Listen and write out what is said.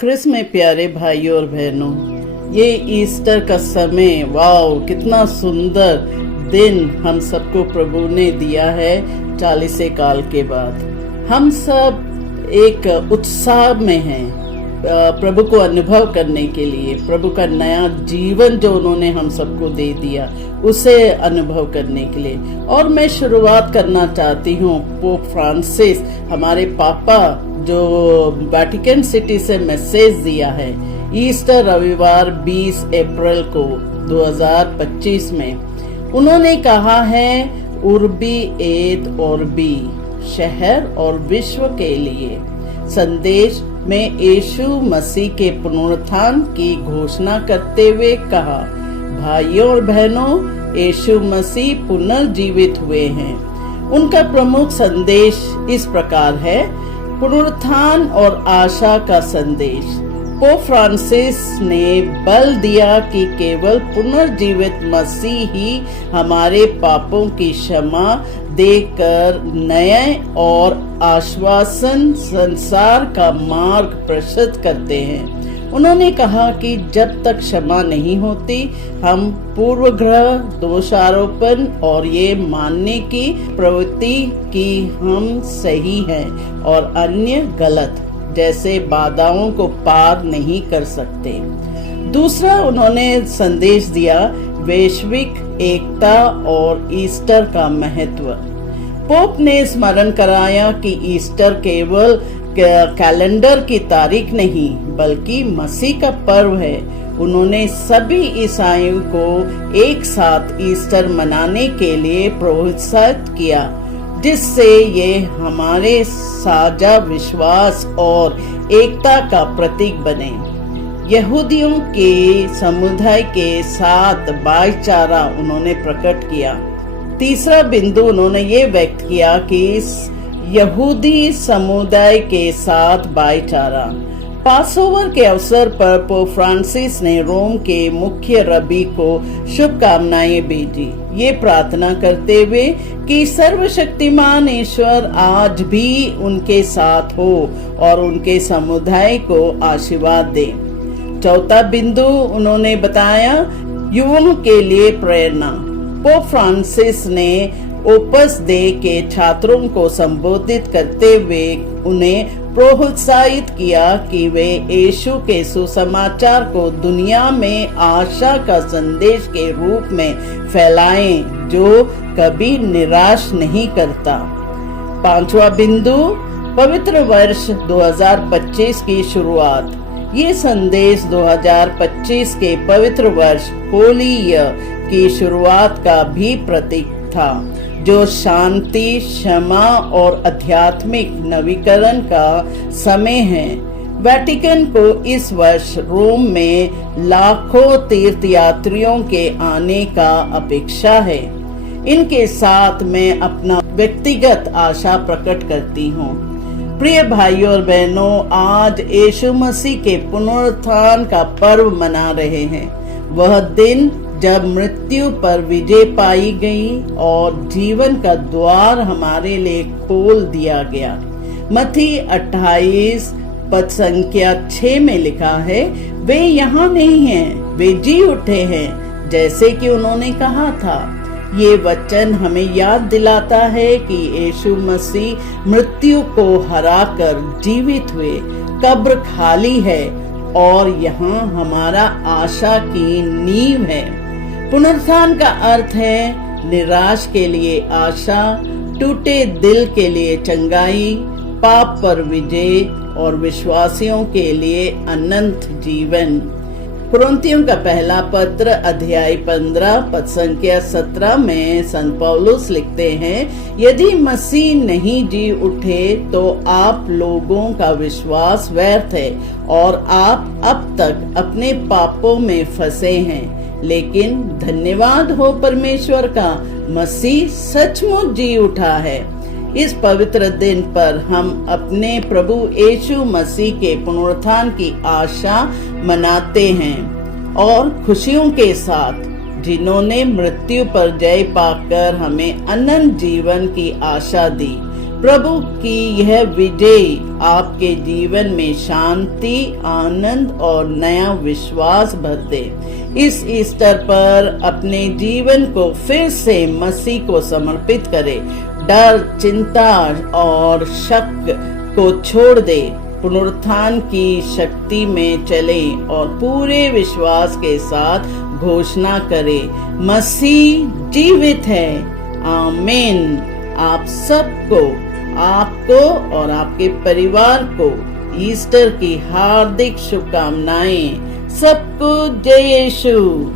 Chris में प्यारे भाइयों और बहनों, ये ईस्टर का समय, वाओ कितना सुंदर दिन हम सबको प्रभु ने दिया है 40 काल के बाद। हम सब एक उत्साह में हैं प्रभु को अनुभव करने के लिए, प्रभु का नया जीवन जो उन्होंने हम सबको दे दिया उसे अनुभव करने के लिए। और मैं शुरुआत करना चाहती हूँ पोप फ्रांसिस, हमारे पापा जो वेटिकन सिटी से मैसेज दिया है ईस्टर रविवार 20 अप्रैल को 2025 में। उन्होंने कहा है उर्बी एत ऑर्बी, शहर और विश्व के लिए संदेश में यीशु मसीह के पुनरुत्थान की घोषणा करते हुए कहा, भाइयों और बहनों, यीशु मसीह पुनर्जीवित हुए हैं। उनका प्रमुख संदेश इस प्रकार है, पुनरुत्थान और आशा का संदेश। पोप फ्रांसिस ने बल दिया कि केवल पुनर्जीवित मसीह ही हमारे पापों की क्षमा देकर नए और आश्वासन संसार का मार्ग प्रशस्त करते हैं। उन्होंने कहा कि जब तक क्षमा नहीं होती, हम पूर्वग्रह, दोषारोपण और ये मानने की प्रवृत्ति कि हम सही हैं और अन्य गलत जैसे बाधाओं को पार नहीं कर सकते। दूसरा, उन्होंने संदेश दिया वैश्विक एकता और ईस्टर का महत्व। पोप ने स्मरण कराया कि ईस्टर केवल कैलेंडर की तारीख नहीं बल्कि मसीह का पर्व है। उन्होंने सभी ईसाइयों को एक साथ ईस्टर मनाने के लिए प्रोत्साहित किया, जिससे ये हमारे साझा विश्वास और एकता का प्रतीक बने। यहूदियों के समुदाय के साथ भाईचारा उन्होंने प्रकट किया। तीसरा बिंदु, उन्होंने ये व्यक्त किया कि यहूदी समुदाय के साथ भाईचारा। पासओवर के अवसर पर पोप फ्रांसिस ने रोम के मुख्य रबी को शुभकामनाएं भेजी, ये प्रार्थना करते हुए कि सर्वशक्तिमान ईश्वर आज भी उनके साथ हो और उनके समुदाय को आशीर्वाद दे। चौथा बिंदु, उन्होंने बताया युवाओं के लिए प्रेरणा। पोप फ्रांसिस ने ओपस डे के छात्रों को संबोधित करते हुए उन्हें प्रोत्साहित किया कि वे यीशु के सुसमाचार को दुनिया में आशा का संदेश के रूप में फैलाएं, जो कभी निराश नहीं करता। पांचवा बिंदु, पवित्र वर्ष 2025 की शुरुआत। ये संदेश 2025 के पवित्र वर्ष होली ईयर की शुरुआत का भी प्रतीक था, जो शांति, क्षमा और आध्यात्मिक नवीकरण का समय है। वेटिकन को इस वर्ष रोम में लाखों तीर्थयात्रियों के आने का अपेक्षा है। इनके साथ मैं अपना व्यक्तिगत आशा प्रकट करती हूँ। प्रिय भाइयों और बहनों, आज यीशु मसीह के पुनरुत्थान का पर्व मना रहे हैं। वह दिन जब मृत्यु पर विजय पाई गई और जीवन का द्वार हमारे लिए खोल दिया गया। मत्ती 28 पद संख्या 6 में लिखा है, वे यहाँ नहीं हैं, वे जी उठे हैं जैसे कि उन्होंने कहा था। ये वचन हमें याद दिलाता है कि यीशु मसीह मृत्यु को हराकर जीवित हुए, कब्र खाली है और यहाँ हमारा आशा की नींव है। पुनरुत्थान का अर्थ है निराश के लिए आशा, टूटे दिल के लिए चंगाई, पाप पर विजय और विश्वासियों के लिए अनंत जीवन। कुरिन्थियों का पहला पत्र अध्याय 15 पद संख्या 17 में संत पौलुस लिखते हैं, यदि मसीह नहीं जी उठे तो आप लोगों का विश्वास व्यर्थ है और आप अब तक अपने पापों में फंसे हैं। लेकिन धन्यवाद हो परमेश्वर का, मसीह सचमुच जी उठा है। इस पवित्र दिन पर हम अपने प्रभु यीशु मसीह के पुनरुत्थान की आशा मनाते हैं और खुशियों के साथ, जिन्होंने मृत्यु पर जय पाकर हमें अनंत जीवन की आशा दी। प्रभु की यह विजय आपके जीवन में शांति, आनंद और नया विश्वास भर दे। इस ईस्टर पर अपने जीवन को फिर से मसीह को समर्पित करें। डर, चिंता और शक को छोड़ दे, पुनरुत्थान की शक्ति में चले और पूरे विश्वास के साथ घोषणा करें, मसीह जीवित है। आमीन। आप सबको, आपको और आपके परिवार को ईस्टर की हार्दिक शुभकामनाएं। सबको जय यीशु।